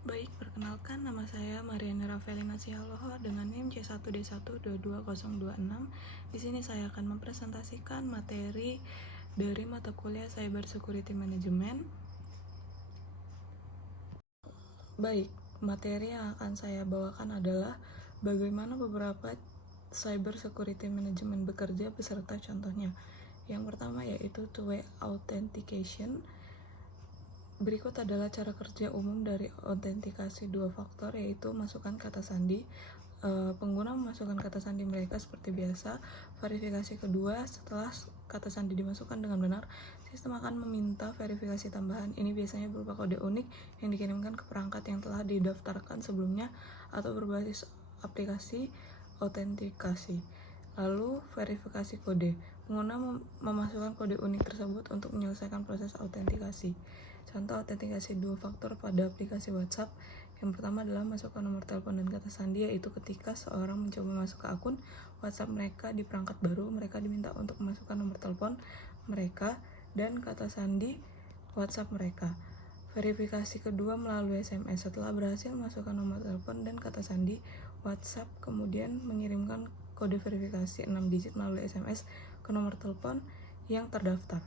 Baik, perkenalkan nama saya Mariana Ravelina Sialoho dengan NIM C1D1222026. Di sini saya akan mempresentasikan materi dari mata kuliah Cyber Security Management. Baik, materi yang akan saya bawakan adalah bagaimana beberapa Cyber Security Management bekerja beserta contohnya. Yang pertama yaitu two-way authentication. Berikut adalah cara kerja umum dari autentikasi dua faktor, yaitu masukkan kata sandi. Pengguna memasukkan kata sandi mereka seperti biasa. Verifikasi kedua, setelah kata sandi dimasukkan dengan benar, sistem akan meminta verifikasi tambahan. Ini biasanya berupa kode unik yang dikirimkan ke perangkat yang telah didaftarkan sebelumnya atau berbasis aplikasi autentikasi. Lalu verifikasi kode. Pengguna memasukkan kode unik tersebut untuk menyelesaikan proses autentikasi. Contoh autentikasi dua faktor pada aplikasi WhatsApp. Yang pertama adalah masukkan nomor telepon dan kata sandi, yaitu ketika seorang mencoba masuk ke akun WhatsApp mereka di perangkat baru, mereka diminta untuk memasukkan nomor telepon mereka dan kata sandi WhatsApp mereka. Verifikasi kedua melalui SMS. Setelah berhasil masukkan nomor telepon dan kata sandi WhatsApp, kemudian mengirimkan kode verifikasi 6 digit melalui SMS ke nomor telepon yang terdaftar.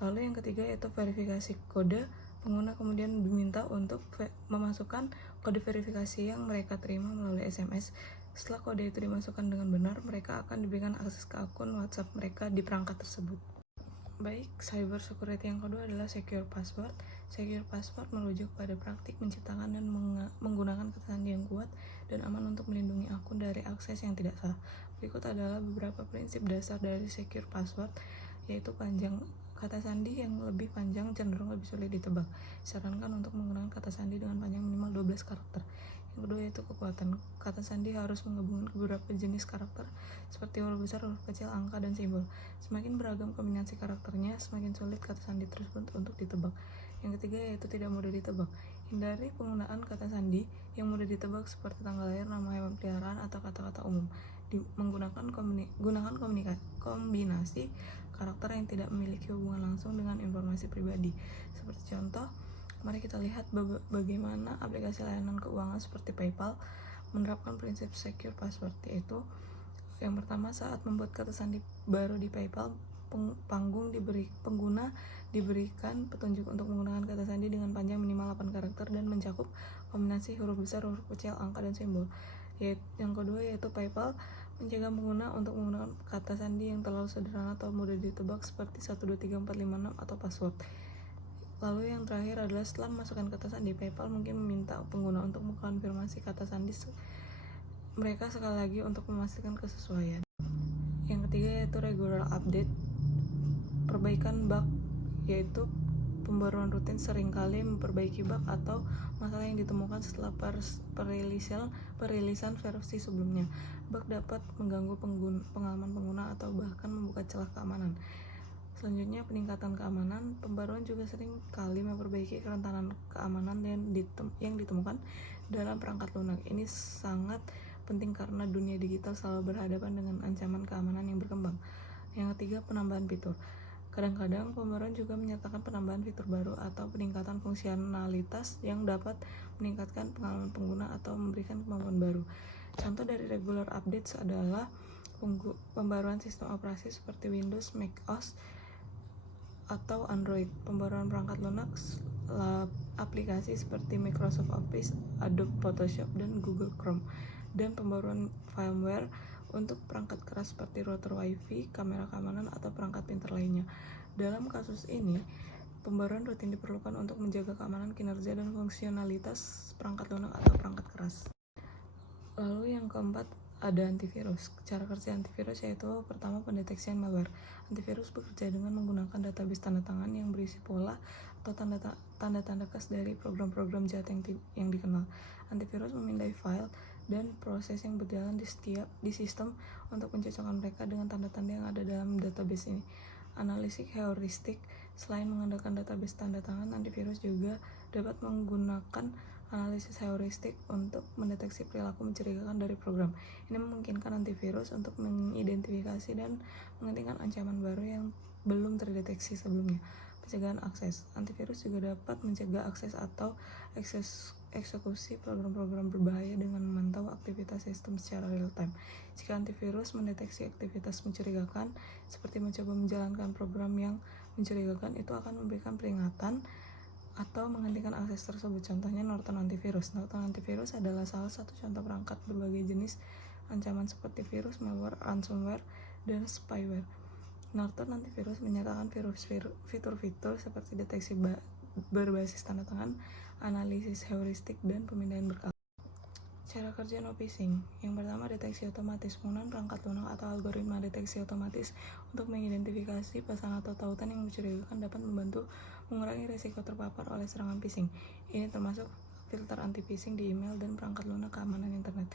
Lalu yang ketiga yaitu verifikasi kode. Pengguna kemudian diminta untuk memasukkan kode verifikasi yang mereka terima melalui SMS. Setelah kode itu dimasukkan dengan benar, mereka akan diberikan akses ke akun WhatsApp mereka di perangkat tersebut. Baik, cyber security yang kedua adalah secure password. Secure password merujuk pada praktik menciptakan dan menggunakan kata sandi yang kuat dan aman untuk melindungi akun dari akses yang tidak sah. Berikut adalah beberapa prinsip dasar dari secure password, yaitu panjang kata sandi yang lebih panjang cenderung lebih sulit ditebak. Sarankan untuk menggunakan kata sandi dengan panjang minimal 12 karakter. Yang kedua yaitu kekuatan. Kata sandi harus menggabungkan beberapa jenis karakter seperti huruf besar, huruf kecil, angka, dan simbol. Semakin beragam kombinasi karakternya, semakin sulit kata sandi tersebut untuk ditebak. Yang ketiga yaitu tidak mudah ditebak. Hindari penggunaan kata sandi yang mudah ditebak seperti tanggal lahir, nama hewan peliharaan, atau kata-kata umum. Gunakan kombinasi karakter yang tidak memiliki hubungan langsung dengan informasi pribadi. Seperti contoh, mari kita lihat bagaimana aplikasi layanan keuangan seperti PayPal menerapkan prinsip secure password, yaitu yang pertama, saat membuat kata sandi baru di PayPal, pengguna diberikan petunjuk untuk menggunakan kata sandi dengan panjang minimal 8 karakter dan mencakup kombinasi huruf besar, huruf kecil, angka, dan simbol. Yang kedua yaitu PayPal mencegah pengguna untuk menggunakan kata sandi yang terlalu sederhana atau mudah ditebak seperti 123456 atau password. Lalu yang terakhir adalah setelah memasukkan kata sandi, PayPal mungkin meminta pengguna untuk mengkonfirmasi kata sandi mereka sekali lagi untuk memastikan kesesuaian. Yang ketiga yaitu regular update, perbaikan bug, yaitu pembaruan rutin seringkali memperbaiki bug atau masalah yang ditemukan setelah perilisan versi sebelumnya. Bug dapat mengganggu pengalaman pengguna atau bahkan membuka celah keamanan. Selanjutnya, peningkatan keamanan. Pembaruan juga sering kali memperbaiki kerentanan keamanan yang ditemukan dalam perangkat lunak. Ini sangat penting karena dunia digital selalu berhadapan dengan ancaman keamanan yang berkembang. Yang ketiga, penambahan fitur. Kadang-kadang pembaruan juga menyertakan penambahan fitur baru atau peningkatan fungsionalitas yang dapat meningkatkan pengalaman pengguna atau memberikan kemampuan baru. Contoh dari regular updates adalah pembaruan sistem operasi seperti Windows, Mac OS, atau Android, pembaruan perangkat lunak, aplikasi seperti Microsoft Office, Adobe Photoshop, dan Google Chrome, dan pembaruan firmware untuk perangkat keras seperti router Wi-Fi, kamera keamanan, atau perangkat pintar lainnya. Dalam kasus ini, pembaruan rutin diperlukan untuk menjaga keamanan, kinerja, dan fungsionalitas perangkat lunak atau perangkat keras. Lalu yang keempat ada antivirus. Cara kerja antivirus yaitu pertama, pendeteksian malware. Antivirus bekerja dengan menggunakan database tanda tangan yang berisi pola atau tanda-tanda khas dari program-program jahat yang dikenal. Antivirus memindai file dan proses yang berjalan di sistem untuk mencocokkan mereka dengan tanda-tanda yang ada dalam database ini. Analisis heuristik. Selain mengandalkan database tanda tangan, antivirus juga dapat menggunakan analisis heuristik untuk mendeteksi perilaku mencurigakan dari program. Ini memungkinkan antivirus untuk mengidentifikasi dan menghentikan ancaman baru yang belum terdeteksi sebelumnya. Pencegahan akses. Antivirus juga dapat mencegah akses atau access mengeksekusi program-program berbahaya dengan memantau aktivitas sistem secara real-time. Jika antivirus mendeteksi aktivitas mencurigakan, seperti mencoba menjalankan program yang mencurigakan, itu akan memberikan peringatan atau menghentikan akses tersebut. Contohnya Norton Antivirus. Norton Antivirus adalah salah satu contoh perangkat berbagai jenis ancaman seperti virus, malware, ransomware, dan spyware. Norton Antivirus menyatakan fitur-fitur seperti deteksi berbasis tanda tangan, analisis heuristik, dan pemindahan berkala. Cara kerja no phishing. Yang pertama, deteksi otomatis. Penggunaan perangkat lunak atau algoritma deteksi otomatis untuk mengidentifikasi pesan atau tautan yang mencurigakan dapat membantu mengurangi risiko terpapar oleh serangan phishing. Ini termasuk filter anti-phishing di email dan perangkat lunak keamanan internet.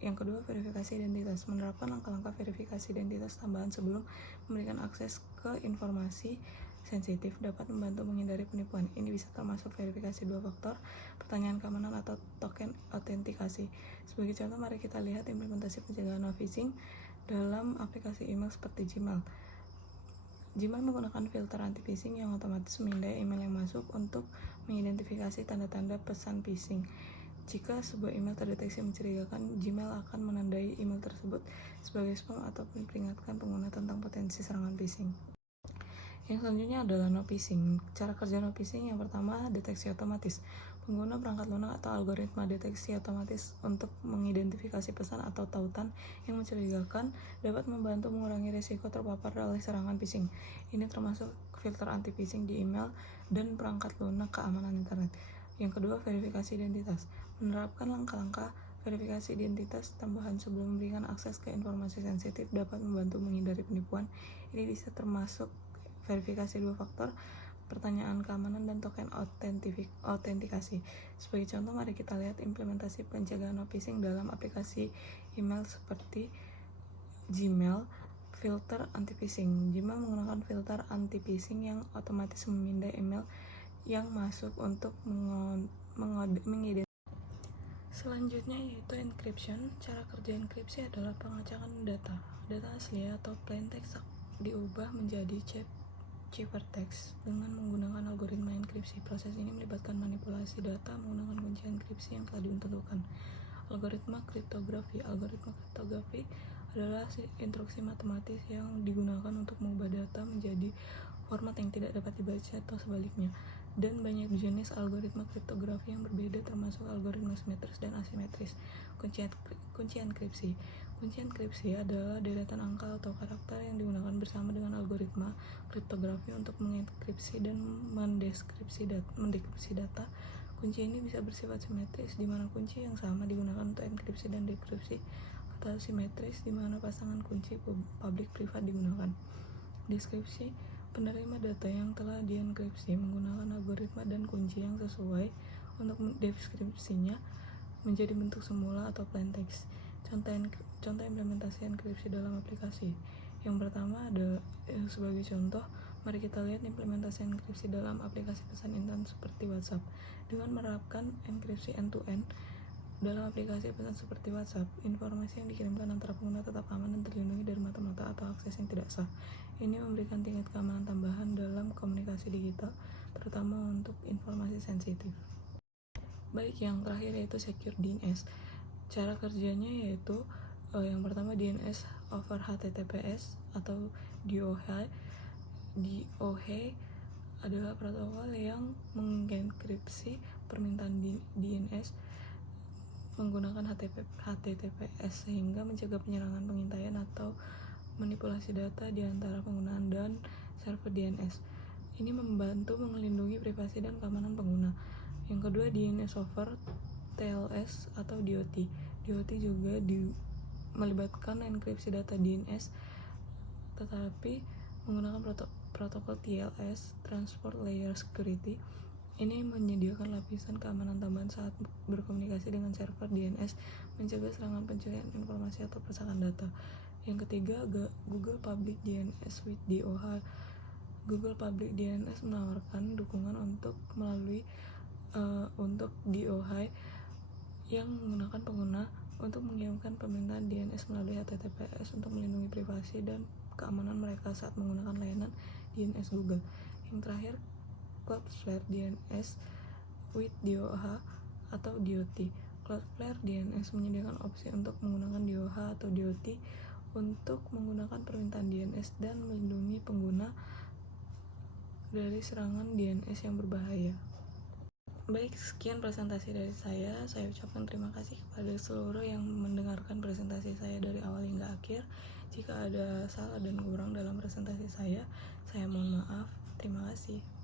Yang kedua, verifikasi identitas. Menerapkan langkah-langkah verifikasi identitas tambahan sebelum memberikan akses ke informasi sensitif dapat membantu menghindari penipuan. Ini bisa termasuk verifikasi dua faktor, pertanyaan keamanan, atau token autentikasi. Sebagai contoh, mari kita lihat implementasi pencegahan no phishing dalam aplikasi email seperti Gmail. Gmail menggunakan filter anti-phishing yang otomatis memindai email yang masuk untuk mengidentifikasi tanda-tanda pesan phishing. Jika sebuah email terdeteksi mencurigakan, Gmail akan menandai email tersebut sebagai spam atau memperingatkan pengguna tentang potensi serangan phishing. Yang selanjutnya adalah no phishing. Cara kerja no phishing yang pertama, deteksi otomatis. Pengguna perangkat lunak atau algoritma deteksi otomatis untuk mengidentifikasi pesan atau tautan yang mencurigakan dapat membantu mengurangi risiko terpapar oleh serangan phishing. Ini termasuk filter anti-phishing di email dan perangkat lunak keamanan internet. Yang kedua, verifikasi identitas. Menerapkan langkah-langkah verifikasi identitas tambahan sebelum memberikan akses ke informasi sensitif dapat membantu menghindari penipuan. Ini bisa termasuk verifikasi dua faktor, pertanyaan keamanan, dan token autentikasi. Sebagai contoh, mari kita lihat implementasi pencegahan no phishing dalam aplikasi email seperti Gmail. Filter anti-phishing. Gmail menggunakan filter anti-phishing yang otomatis memindai email yang masuk untuk mengidentifikasi. Selanjutnya yaitu encryption. Cara kerja enkripsi adalah pengacakan data. Data asli atau plain text diubah menjadi ciphertext dengan menggunakan algoritma enkripsi. Proses ini melibatkan manipulasi data menggunakan kunci enkripsi yang telah ditentukan. Algoritma kriptografi. Algoritma kriptografi adalah instruksi matematis yang digunakan untuk mengubah data menjadi format yang tidak dapat dibaca atau sebaliknya. Dan banyak jenis algoritma kriptografi yang berbeda, termasuk algoritma simetris dan asimetris. Kunci enkripsi. Kunci enkripsi adalah deretan angka atau karakter yang digunakan bersama dengan algoritma kriptografi untuk mengenkripsi dan mendekripsi data. Kunci ini bisa bersifat simetris, di mana kunci yang sama digunakan untuk enkripsi dan dekripsi, atau simetris, di mana pasangan kunci publik privat digunakan. Deskripsi. Penerima data yang telah dienkripsi menggunakan algoritma dan kunci yang sesuai untuk mendeskripsinya menjadi bentuk semula atau plain text. Contoh implementasi enkripsi dalam aplikasi. Yang pertama ada sebagai contoh, mari kita lihat implementasi enkripsi dalam aplikasi pesan instan seperti WhatsApp. Dengan menerapkan enkripsi end-to-end dalam aplikasi pesan seperti WhatsApp, informasi yang dikirimkan antara pengguna tetap aman dan terlindungi dari mata-mata atau akses yang tidak sah. Ini memberikan tingkat keamanan tambahan dalam komunikasi digital, terutama untuk informasi sensitif. Baik, yang terakhir yaitu secure DNS. Cara kerjanya yaitu yang pertama, DNS over HTTPS atau DOH. DOH adalah protokol yang mengenkripsi permintaan DNS menggunakan HTTPS sehingga mencegah penyerangan, pengintaian, atau manipulasi data di antara penggunaan dan server DNS. Ini membantu melindungi privasi dan keamanan pengguna. Yang kedua, DNS over TLS atau DOT. DOT juga melibatkan enkripsi data DNS, tetapi menggunakan protokol TLS, Transport Layer Security. Ini menyediakan lapisan keamanan tambahan saat berkomunikasi dengan server DNS, mencegah serangan pencurian informasi atau perusakan data. Yang ketiga, Google Public DNS with DOH. Google Public DNS menawarkan dukungan untuk DOH yang menggunakan pengguna untuk mengirimkan permintaan DNS melalui HTTPS untuk melindungi privasi dan keamanan mereka saat menggunakan layanan DNS Google. Yang terakhir, Cloudflare DNS with DOH atau DoT. Cloudflare DNS menyediakan opsi untuk menggunakan DOH atau DoT untuk menggunakan permintaan DNS dan melindungi pengguna dari serangan DNS yang berbahaya. Baik, sekian presentasi dari saya. Saya ucapkan terima kasih kepada seluruh yang mendengarkan presentasi saya dari awal hingga akhir. Jika ada salah dan kurang dalam presentasi saya mohon maaf. Terima kasih.